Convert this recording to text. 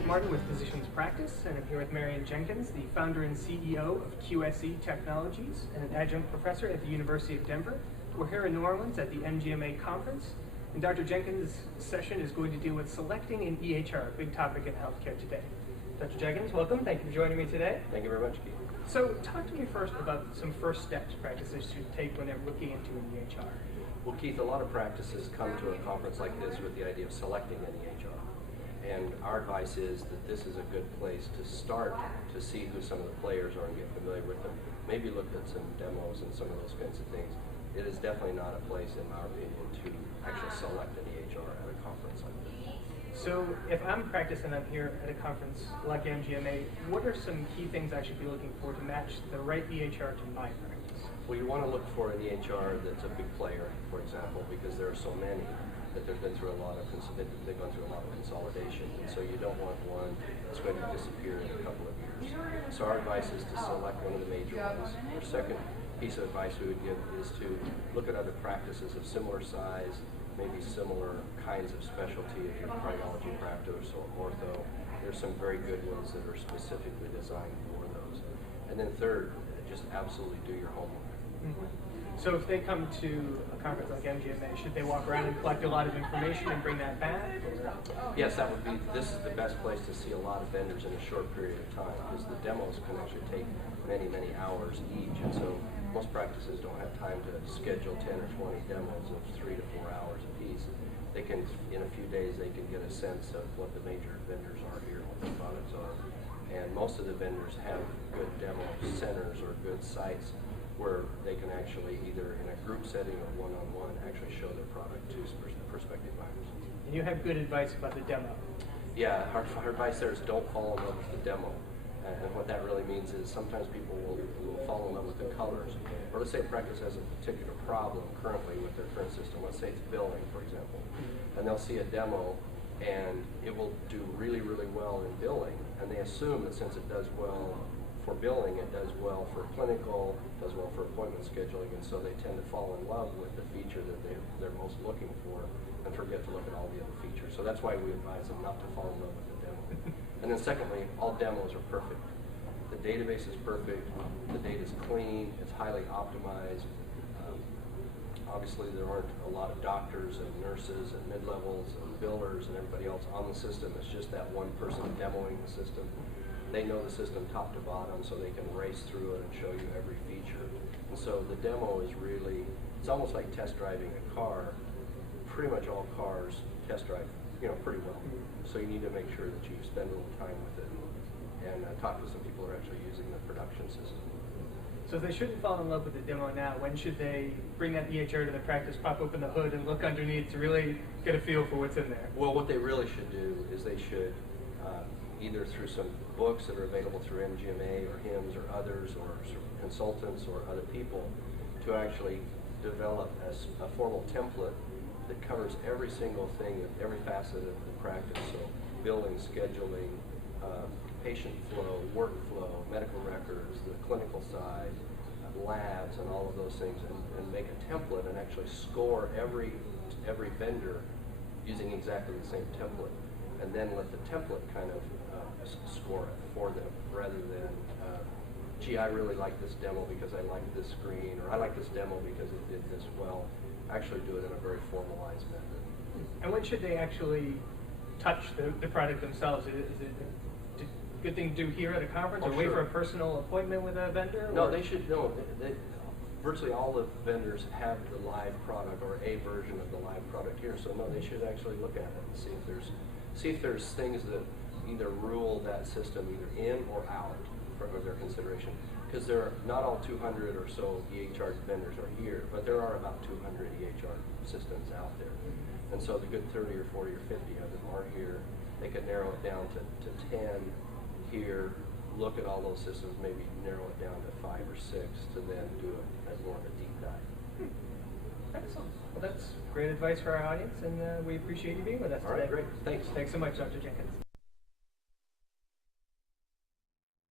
Steve Martin with Physicians Practice, and I'm here with Marion Jenkins, the founder and CEO of QSE Technologies and an adjunct professor at the University of Denver. We're here in New Orleans at the MGMA conference, and Dr. Jenkins' session is going to deal with selecting an EHR, a big topic in healthcare today. Dr. Jenkins, welcome. Thank you for joining me today. Thank you very much, Keith. So talk to me first about some first steps practices should take when they're looking into an EHR. Well, Keith, a lot of practices come to a conference like this with the idea of selecting an EHR. And our advice is that this is a good place to start to see who some of the players are and get familiar with them. Maybe look at some demos and some of those kinds of things. It is definitely not a place, in our opinion, to actually select an EHR at a conference like this. So if I'm practicing, I'm here at a conference like MGMA, what are some key things I should be looking for to match the right EHR to my practice? Well, you want to look for an EHR that's a big player, for example, because there are so many that they've been through a lot of they've gone through a lot of consolidation, and so you don't want one that's going to disappear in a couple of years. So our advice is to select one of the major ones. Our second piece of advice we would give is to look at other practices of similar size, maybe similar kinds of specialty. If you're a cardiology practice or ortho, there's some very good ones that are specifically designed for those. And then third, just absolutely do your homework. So if they come to a conference like MGMA, should they walk around and collect a lot of information and bring that back? Yes, that would be, this is the best place to see a lot of vendors in a short period of time, because the demos can actually take many, many hours each, and so most practices don't have time to schedule 10 or 20 demos of 3 to 4 hours apiece. They can, in a few days, they can get a sense of what the major vendors are here, what the products are, and most of the vendors have good demo centers or good sites where they can actually, either in a group setting or one-on-one, actually show their product to prospective buyers. And you have good advice about the demo. Yeah, our advice there is don't fall in love with the demo. And what that really means is sometimes people will fall in love with the colors. Or let's say a practice has a particular problem currently with their current system. Let's say it's billing, for example. And they'll see a demo and it will do really, really well in billing. And they assume that since it does well for billing, it does well for clinical, does well for appointment scheduling, and so they tend to fall in love with the feature that they're most looking for and forget to look at all the other features. So that's why we advise them not to fall in love with the demo. And then secondly, all demos are perfect. The database is perfect, the data is clean, it's highly optimized. Obviously there aren't a lot of doctors and nurses and mid-levels and billers and everybody else on the system. It's just that one person demoing the system. They know the system top to bottom, so they can race through it and show you every feature. And so the demo is really, it's almost like test driving a car. Pretty much all cars test drive, pretty well. So you need to make sure that you spend a little time with it and talk to some people who are actually using the production system. So if they shouldn't fall in love with the demo now, when should they bring that EHR to the practice, pop open the hood, and look underneath to really get a feel for what's in there? Well, what they really should do is they should either through some books that are available through MGMA or HIMSS or others or consultants or other people to actually develop a formal template that covers every single thing, every facet of the practice. So billing, scheduling, patient flow, workflow, medical records, the clinical side, labs, and all of those things, and make a template and actually score every vendor using exactly the same template, and then let the template kind of score it for them, rather than, gee, I really like this demo because I like this screen, or I like this demo because it did this well. Actually do it in a very formalized method. And when should they actually touch the product themselves? Is it a good thing to do here at a conference, or wait for a personal appointment with a vendor? No, they should know. Virtually all the vendors have the live product or a version of the live product here, so no, they should actually look at it and see if there's things that either rule that system either in or out for their consideration. Because there are not all 200 or so EHR vendors are here, but there are about 200 EHR systems out there. And so the good 30 or 40 or 50 of them are here. They could narrow it down to 10 here, look at all those systems, maybe narrow it down to 5 or 6 to then do more of a deep dive. Excellent. Well, that's great advice for our audience, and we appreciate you being with us today. All right, great. Thanks. Thanks so much, Dr. Jenkins.